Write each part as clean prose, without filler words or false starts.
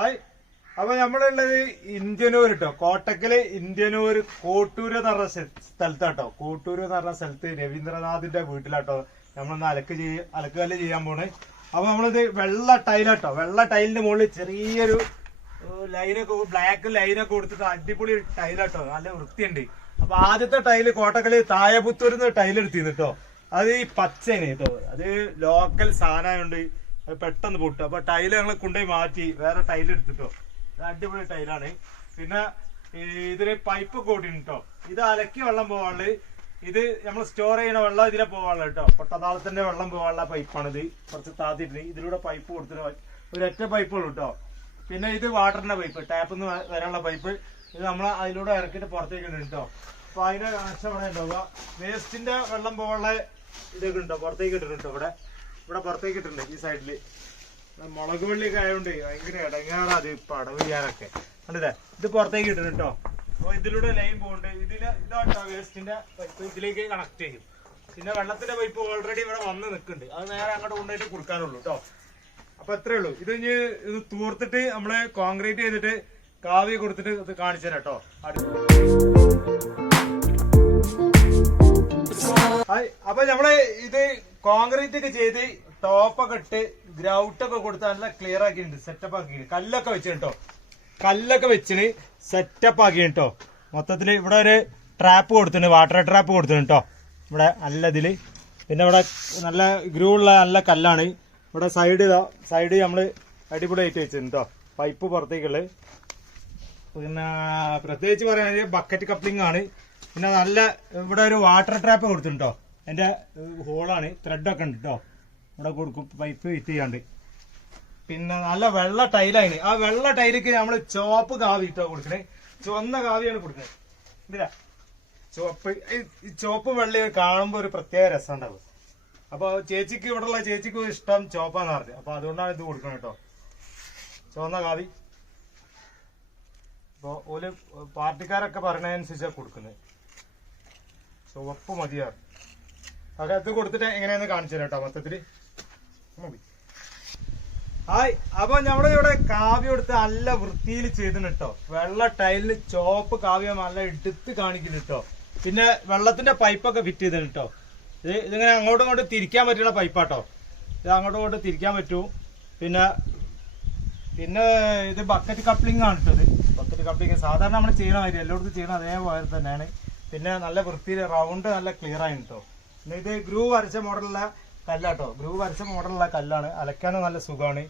Hi. അപ്പൊ നമ്മളുള്ളത് ഇന്ത്യനൂർ കേട്ടോ, കോട്ടക്കല് ഇന്ത്യനൂർ കോട്ടൂര് എന്ന് പറഞ്ഞ സ്ഥലത്താട്ടോ. കോട്ടൂര് എന്ന് പറഞ്ഞ സ്ഥലത്ത് രവീന്ദ്രനാഥിന്റെ വീട്ടിലാട്ടോ നമ്മളൊന്ന് അലക്കുകല്ല് ചെയ്യാൻ പോണ്. അപ്പൊ നമ്മളിത് വെള്ള ടൈലാട്ടോ, വെള്ള ടൈലിന്റെ മുകളിൽ ചെറിയൊരു ലൈനൊക്കെ ബ്ലാക്ക് ലൈനൊക്കെ കൊടുത്തിട്ട് അടിപൊളി ടൈലാട്ടോ, നല്ല വൃത്തിയുണ്ട്. അപ്പൊ ആദ്യത്തെ ടൈല് കോട്ടക്കല് തായപുത്തൂരിന്ന് ടൈൽ എടുത്തിരുന്നു കേട്ടോ. അത് ഈ പച്ചയാണ് കേട്ടോ, അത് ലോക്കൽ സാധനമായോണ്ട് അത് പെട്ടെന്ന് പൊട്ടും. അപ്പൊ ടൈല് ഞങ്ങൾ കൊണ്ടുപോയി മാറ്റി വേറെ ടൈൽ എടുത്തിട്ടോ. അടിപൊളി ടൈലാണ്. പിന്നെ ഇതില് പൈപ്പ് കൂട്ടിട്ടോ, ഇത് അലക്കി വെള്ളം പോവാനുള്ളത്, ഇത് നമ്മൾ സ്റ്റോർ ചെയ്യുന്ന വെള്ളം ഇതിലെ പോവാനുള്ളത് കേട്ടോ. പൊട്ടതാളത്തിന്റെ വെള്ളം പോവാനുള്ള പൈപ്പാണിത്. കുറച്ച് താത്തിട്ട് ഇതിലൂടെ പൈപ്പ് കൊടുത്തിട്ട് ഒരൊറ്റ പൈപ്പുള്ളൂ കേട്ടോ. പിന്നെ ഇത് വാട്ടറിന്റെ പൈപ്പ്, ടാപ്പിൽ നിന്ന് വരാനുള്ള പൈപ്പ്, ഇത് നമ്മൾ അതിലൂടെ ഇറക്കിയിട്ട് പുറത്തേക്ക് ഇടും കേട്ടോ. അപ്പൊ അതിന്റെ കണക്ഷൻ ഇവിടെ ഉണ്ടാവുക. വേസ്റ്റിന്റെ വെള്ളം പോകാനുള്ള ഇതൊക്കെ ഉണ്ടോ, പുറത്തേക്ക് ഇട്ടിട്ടുണ്ട്. ഇവിടെ പുറത്തേക്ക് ഇട്ടിട്ടുണ്ട് ഈ സൈഡില്. മുളക് വെള്ളിയൊക്കെ ആയതുകൊണ്ട് ഭയങ്കര ഇടങ്ങാറാ അത് പടവ് ചെയ്യാനൊക്കെ. കണ്ടില്ലേ, ഇത് പുറത്തേക്ക് ഇട്ടിട്ടുണ്ട് കേട്ടോ. അപ്പൊ ഇതിലൂടെ ലൈൻ പോകുന്നുണ്ട്. ഇതാട്ടോ വേസ്റ്റിന്റെ പൈപ്പ്, ഇതിലേക്ക് കണക്ട് ചെയ്യും. പിന്നെ വെള്ളത്തിന്റെ പൈപ്പ് ഓൾറെഡി ഇവിടെ വന്ന് നിൽക്കുന്നുണ്ട്, അത് നേരെ അങ്ങോട്ട് കൊണ്ടുപോയിട്ട് കൊടുക്കാനുള്ളൂ കേട്ടോ. അപ്പൊ അത്രേ ഉള്ളൂ. ഇത് തൂർത്തിട്ട് നമ്മള് കോൺക്രീറ്റ് ചെയ്തിട്ട് കാവ്യ കൊടുത്തിട്ട് ഇത് കാണിച്ചു തരാം കേട്ടോ. അപ്പൊ നമ്മള് ഇത് കോൺക്രീറ്റ് ഒക്കെ ചെയ്ത് ടോപ്പൊക്കെ ഇട്ട് ഗ്രൗട്ടൊക്കെ കൊടുത്ത് നല്ല ക്ലിയർ ആക്കിയിട്ടുണ്ട്, സെറ്റപ്പ് ആക്കിയിട്ട് കല്ലൊക്കെ വെച്ചിട്ടോ. കല്ലൊക്കെ വെച്ചിട്ട് സെറ്റപ്പ് ആക്കിയിട്ടോ കേട്ടോ. മൊത്തത്തില് ഇവിടെ ഒരു ട്രാപ്പ് കൊടുത്തിട്ടുണ്ട്, വാട്ടർ ട്രാപ്പ് കൊടുത്തിട്ടുണ്ട് കേട്ടോ ഇവിടെ നല്ല ഇതില്. പിന്നെ ഇവിടെ നല്ല ഗ്രൂ ഉള്ള നല്ല കല്ലാണ്. ഇവിടെ സൈഡ് നമ്മള് അടിപൊളിയായിട്ട് വെച്ചിട്ടുണ്ട് കേട്ടോ. പൈപ്പ് പുറത്തേക്കുള്ളത്. പിന്നെ പ്രത്യേകിച്ച് പറയുകയാണെങ്കിൽ ബക്കറ്റ് കപ്ലിംഗ് ആണ്. പിന്നെ നല്ല ഇവിടെ ഒരു വാട്ടർ ട്രാപ്പ് കൊടുത്തിട്ടുണ്ടോ, അതിന്റെ ഹോളാണ്, ത്രെഡൊക്കെ ഉണ്ട് കേട്ടോ. ഇവിടെ കൊടുക്കും പൈപ്പ് ഫിറ്റ് ചെയ്യാണ്ട്. പിന്നെ നല്ല വെള്ള ടൈലാണ്. ആ വെള്ള ടൈലിക്ക് നമ്മള് ചുവപ്പ് കാവി ഇട്ടോ കൊടുക്കണേ, ചുവന്ന കാവിയാണ് കൊടുക്കുന്നത്. ഇല്ല ചുവപ്പ്, ഈ ചുവപ്പ് വെള്ളി കാണുമ്പോ ഒരു പ്രത്യേക രസം ഉണ്ടാവും. അപ്പൊ ചേച്ചിക്ക് ഇവിടെയുള്ള ചേച്ചിക്ക് ഇഷ്ടം ചുവപ്പാന്ന് പറഞ്ഞു, അപ്പൊ അതുകൊണ്ടാണ് ഇത് കൊടുക്കണം കേട്ടോ, ചുവന്ന കാവി. അപ്പൊ ഓല് പാർട്ടിക്കാരൊക്കെ പറഞ്ഞതനുസരിച്ചാണ് കൊടുക്കുന്നത്, ചുവപ്പ് മതിയാറ്. അതൊക്കെ അത് കൊടുത്തിട്ട് എങ്ങനെയാന്ന് കാണിച്ചു തരാം കേട്ടോ മൊത്തത്തില്. ഹായ്. അപ്പൊ നമ്മളിവിടെ കാവ്യം എടുത്ത് നല്ല വൃത്തിയിൽ ചെയ്തിന് കേട്ടോ. വെള്ള ടൈലിന് ചുവപ്പ് കാവ്യം നല്ല എടുത്ത് കാണിക്കുന്നു കേട്ടോ. പിന്നെ വെള്ളത്തിന്റെ പൈപ്പൊക്കെ ഫിറ്റ് ചെയ്തിന് കേട്ടോ. ഇതിങ്ങനെ അങ്ങോട്ടും ഇങ്ങോട്ടും തിരിക്കാൻ പറ്റുന്ന പൈപ്പാട്ടോ, ഇത് അങ്ങോട്ടും ഇങ്ങോട്ടും തിരിക്കാൻ പറ്റൂ. പിന്നെ ഇത് ബക്കറ്റ് കപ്ലിംഗ് ആണ് കേട്ടോ. ഇത് ബക്കറ്റ് കപ്ലിംഗ് സാധാരണ നമ്മൾ ചെയ്യണ മാതിരി എല്ലായിടത്തും ചെയ്യണം അതേപോലെ തന്നെയാണ്. പിന്നെ നല്ല വൃത്തിയിൽ റൗണ്ട് നല്ല ക്ലിയർ ആയി കേട്ടോ. പിന്നെ ഇത് ഗ്രൂ വരച്ച മോഡലുള്ള കല്ലാട്ടോ, ഗ്രൂ വരച്ച മോഡലുള്ള കല്ലാണ്. അലക്കാനും നല്ല സുഖമാണ്.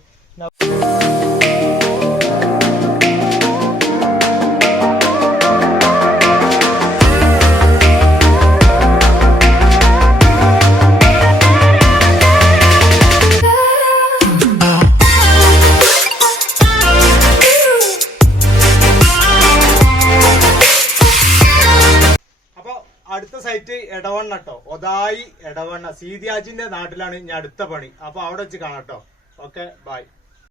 അടുത്ത സൈറ്റ് എടവണ്ണ കേട്ടോ, ഒതായി എടവണ്ണ, സീതിയാജിന്റെ നാട്ടിലാണ് ഇനി അടുത്ത പണി. അപ്പൊ അവിടെ വെച്ച് കാണാം കേട്ടോ. Okay, by.